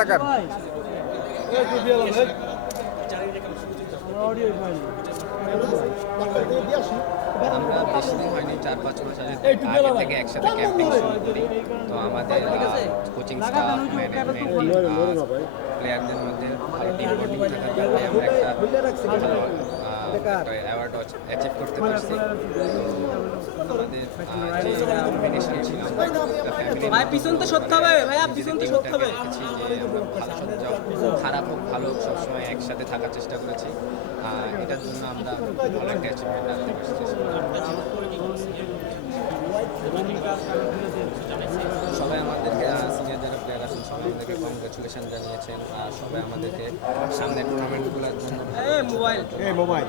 টাকার। আমরা বেশি দিন হয়নি, 4-5 মাস আগে থেকে একসাথে ক্যাম্পিং শুরু করি। তো আমাদের কোচিং স্টাফ, ম্যানেজমেন্ট, প্লেয়ারদের মধ্যে ভালো টিম বন্ডিং থাকার কারণে আমরা একটা অ্যাওয়ার্ড অ্যাচিভ করতে পারছি। তো আমাদের যে কম্বিনেশন ছিল ভাই পিছন তো সত্যি হবে, ভাইয়া পিছন তো সত্যি হবে। খারাপ হোক ভালো হোক সবসময় একসাথে থাকার চেষ্টা করেছি। এটার জন্য আমরা ভালো একটা অ্যাচিভমেন্ট আনতে পারছি। সবাই আমাদেরকে সিনিয়র যারা প্লেয়ার আছেন সবাই আমাদেরকে কংগ্রেচুলেশন জানিয়েছেন। সবাই আমাদেরকে সামনের টুর্নামেন্টগুলোর জন্য মোবাইল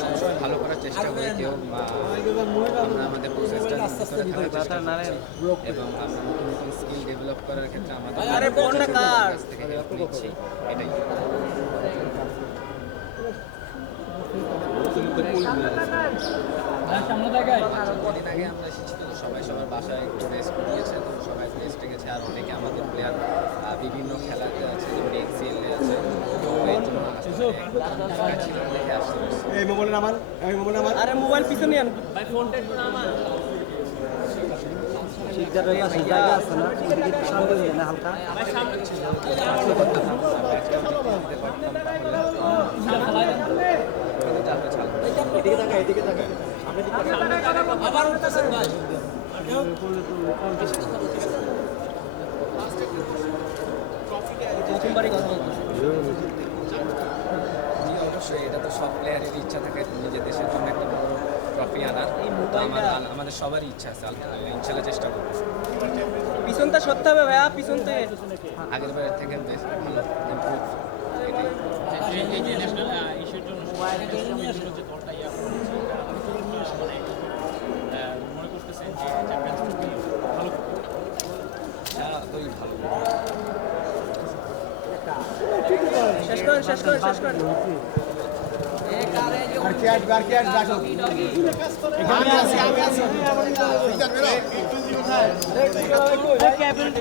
সবসময় ভালো করার চেষ্টা করি। কেউ আমরা আমাদের প্রসেসটা এবং আমরা নতুন নতুন স্কিল ডেভেলপ করার ক্ষেত্রে আমাদের কাছ থেকে হেল্প নিচ্ছি। এটাই কদিন আগে আমরা এসেছি, তো সবাই সবার বাসায় একটু রেস্ট নিয়েছে। তো সবাই রেস্টে গেছে। আর অনেকে আমাদের প্লেয়ার বিভিন্ন খেলাতে আছে, যেমন এক্সিএল আছে। তো এই জন্য দেখে আসতে পারছি। আরে মোবাইল পিছনে আন ভাই, ফোনটা একটু নামান। জায়গা আছে না, সামনে নিয়ে না হালকা প্রথমবারই কথা বলতেছি। অবশ্যই এটা তো সব প্লেয়ারের ইচ্ছা থাকে নিজের দেশের জন্য একটা বড় ট্রফি আনার। তো আমাদের সবারই ইচ্ছা আছে, ইনশাল্লাহ চেষ্টা করবো। পিছনটা সত্যি হবে ভাইয়া, পিছন থেকে আগের বারের থেকে বেশ ভালো ইমপ্রুভ। শেষ কর এখানে আছে